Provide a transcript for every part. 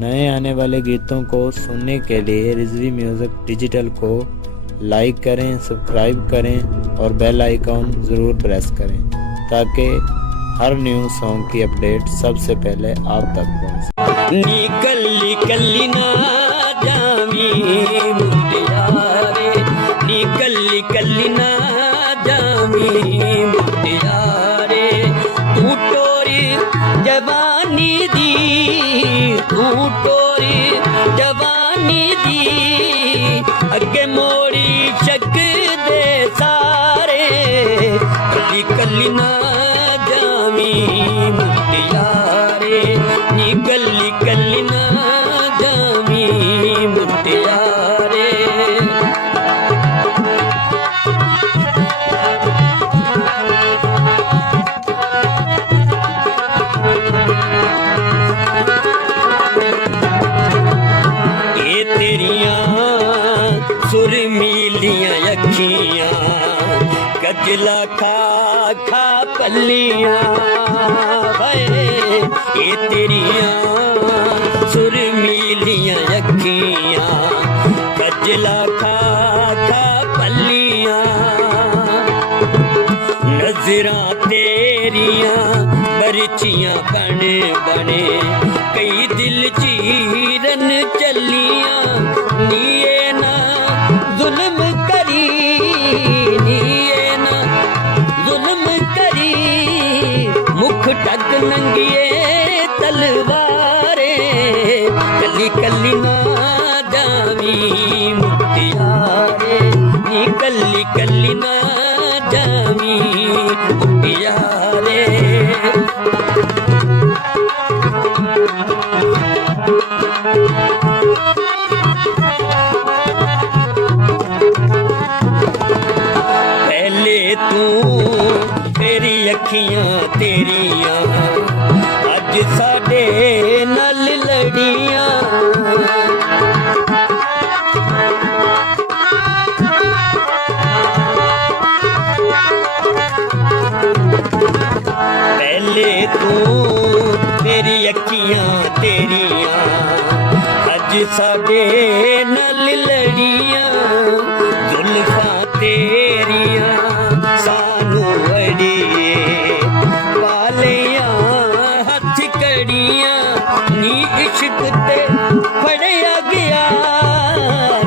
नए आने वाले गीतों को सुनने के लिए रिजवी म्यूज़िक डिजिटल को लाइक करें, सब्सक्राइब करें और बेल आइकॉन ज़रूर प्रेस करें ताकि हर न्यू सॉन्ग की अपडेट सबसे पहले आप तक पहुंचे। निकली कली ना जावी मुटियारे, निकली कली ना जावी मुटियारे, तू टोरी जवानी दी, तू टोरी जवानी दी, अगे मोड़ी शक दे सारे, कली कली ना जावी मुटियारे, नी गली गली ना जावी मुटियारे। ये तेरियां सुरमीलियां अखियां, कजला खा खा पल्लियां, ये तेरियां सुरमीलियां अखियां, कजला खा खा पल्लियां, नजरां तेरियां बरछियां बन बने, कई दिल चीरन चलियां, नीए ना जुल्म करी, नीए ना जुल्म करी, मुख टक नंगिए तलवारे, कली कली ना जावी मुटियारे, नी कली कली ना जावी मुटियारे। पहले तू तेरी अखियां तेरियां, अज साडे नाल लड़ियां, पहले तू तेरी अखियां तेरियां, अज साडे नाल लड़ियां, जुल्फां तेरियां सानू अड़िए, वालियां हथ कड़ियां, नी इश्क ते फड़िया गया,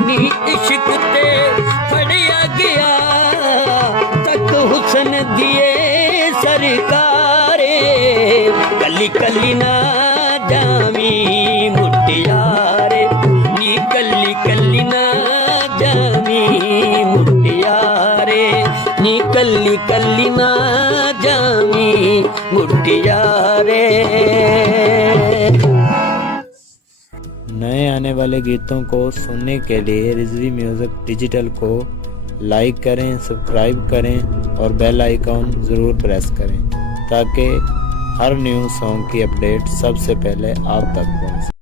नी इश्क ते फड़िया गया, तक हुसन दिए सरकारे, कली कली ना जावी मुटियारे, नी कली कली ना जावी मुटियारे, नी कली कली ना जावी मुटियारे। नए आने वाले गीतों को सुनने के लिए रिजवी म्यूज़िक डिजिटल को लाइक करें, सब्सक्राइब करें और बेल आइकॉन ज़रूर प्रेस करें ताकि हर न्यू सॉन्ग की अपडेट सबसे पहले आप तक पहुंचे।